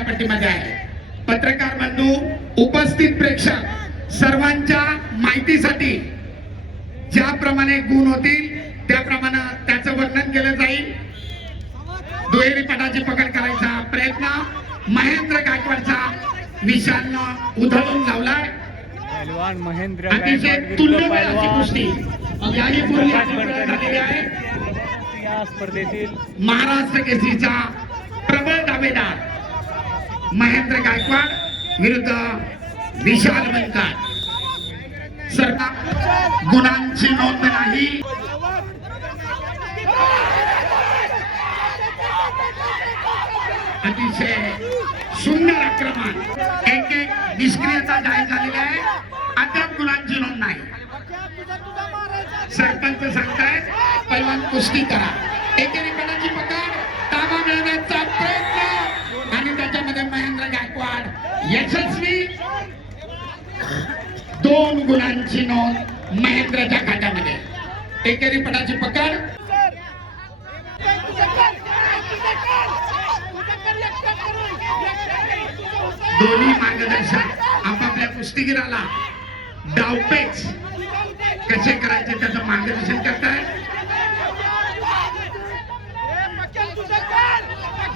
वेळापट्टीमध्ये आहे. पत्रकार बंधू, उपस्थित प्रेक्षक सर्वांच्या माहितीसाठी ज्याप्रमाणे गुण होतील त्याप्रमाणे त्याचं वर्णन केलं जाईल. दुहेरी पटाची पकड करायचा प्रयत्न महेंद्र गायकवाडचा विशालनं उधळून लावलाय. अतिशय तुल्यबळ अशी कुस्ती याही पूर्वी झालेली आहे. या स्पर्धेतील महाराष्ट्र केसरीचा प्रबळ दावेदार महेंद्र गायकवाड विरुद्ध विशाल बनकर. सरकार गुणांची नोंद नाही. अतिशय सुंदर आक्रमण. एक एक निष्क्रियता जाहीर झालेली आहे. अद्याप गुणांची नोंद नाही. सरपंच सांगतायत पैलवान कुस्ती करा. एकेरी पटाची पकड, ताबा मिळवण्याचा प्रयत्न आणि त्याच्यामध्ये महेंद्र गायकवाड यशस्वी. 2 गुणांची नोंद महेंद्रच्या खात्यामध्ये. एकेरी पटाची पकड. दोन्ही मार्गदर्शक आपापल्या कुस्तीगीराला डावपेच कसे करायचे त्याचं मार्गदर्शन करताय.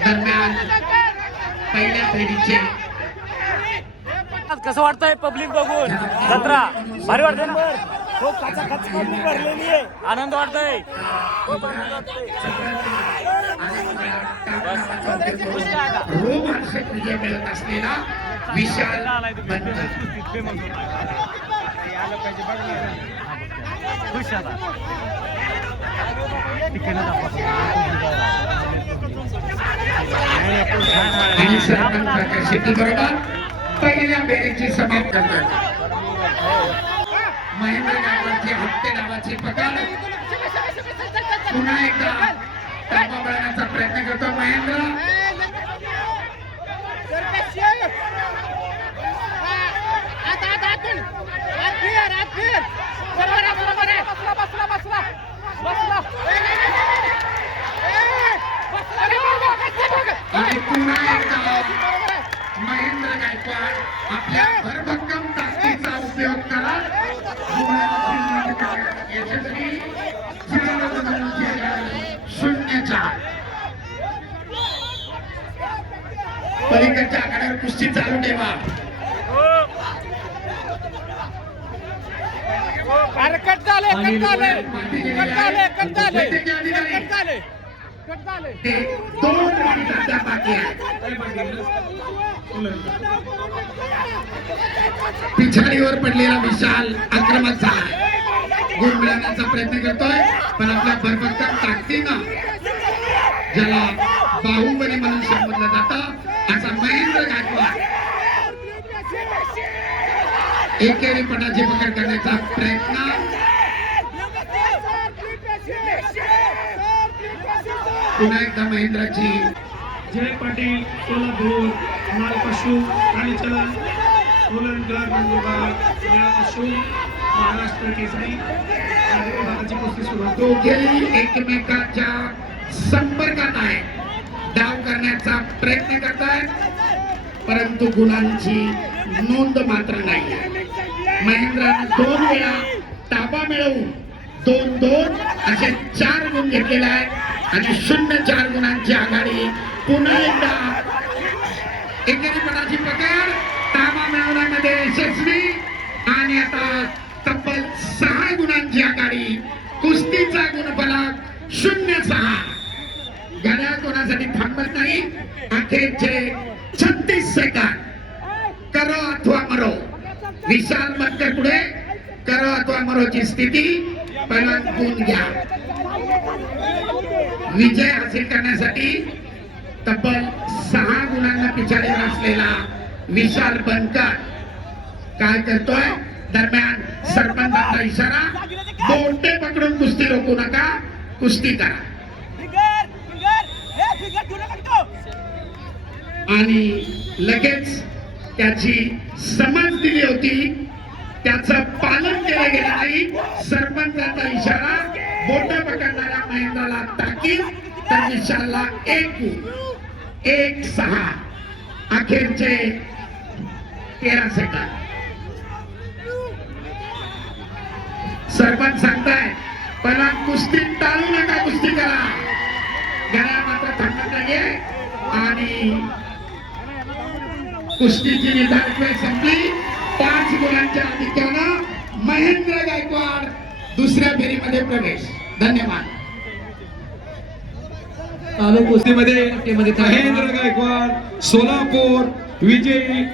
दरम्यान पहिल्या फेरीचे कसं वाटतंय पब्लिक बघून? जत्रा भारी वाटते ना? खूप खचाखच पब्लिक भरलेली आहे. आनंद वाटतोय. रोमांचक विजय मिळत असलेला विशाल बनकर. आणि सरपंच शेती बरोबर पहिल्या फेरीची समाप्त करतात. महेंद्र गायकवाडची हप्ते नावाची पकड. पुन्हा एकदा ताबा मिळवण्याचा प्रयत्न करतो महेंद्र. आणि पुन्हा एकदा महेंद्र गायकवाड आपल्या भरभक्कम ताकदीचा उपयोग करत यशस्वी. 0-4 पलीकडच्या आघाड्यावर कुस्ती चालू ठेवा. ते 2 राऊंड सध्या बाकी आहेत. पिछाडीवर पडलेला विशाल आक्रमक झाला. गुण मिळवण्याचा प्रयत्न करतोय पण आपल्या भरभक्कम ताकदीनं, ज्याला बाहुबली म्हणून संबोधलं जातं असा महेंद्र गायकवाड एकेरी पटाची पकड करण्याचा प्रयत्न. पुन्हा एकदा महेंद्राची. जय पाटील सोलापूर मालपशु आणि चलन सोलनकर बंदोबस्त पशु महाराष्ट्र केसरी भारताची कुस्ती सुरू. दोघेही एकमेकांच्या संपर्कात आहे. डाव करण्याचा प्रयत्न करतायत परंतु गुणांची नोंद मात्र नाही. महेंद्राने 2 वेळा ताबा मिळवून 2-2 असे 4 गुण घेतलेले आहेत आणि 0-4 गुणांची आघाडी. पुन्हा एकदा एकेरी पटाची पकड, ताबा मिळवण्यामध्ये यशस्वी आणि आता तब्बल 6 गुणांची आघाडी. कुस्तीचा गुणफलक 0-6. घड्याळ कोणासाठी थांबत नाही. अखेरचे 36 सेकंद. करो अथवा मरो. विशाल बनकर पुढे. करो अथवा मरोची स्थिती. पहिला गुण घ्या. विजय हासिल करण्यासाठी तब्बल 6 गुणांना पिछाडीवर असलेला विशाल बनकर काय करतोय? दरम्यान सरपंचाचा इशारा, बोटे पकडून कुस्ती रोखू नका, कुस्ती करा. आणि लगेच त्याची समज दिली होती, त्याचं पालन केलं गेलं नाही. सरपंचाचा इशारा, बोटे पकडणाऱ्या महेंद्राला ताकीद, तर विशालला 1-6. अखेरचे 13 सेकंद. सरपंच सांगताय पहिला कुस्ती टाळू नका, कुस्ती करा. घड्याळ मात्र थांबत नाहीये आणि कुस्तीची निर्धारित वेळ संपली. 5 गुणांच्या आधिक्यानं महेंद्र गायकवाड दुसऱ्या फेरीमध्ये प्रवेश. धन्यवाद. चालू कुस्तीमध्ये महेंद्र गायकवाड सोलापूर विजयी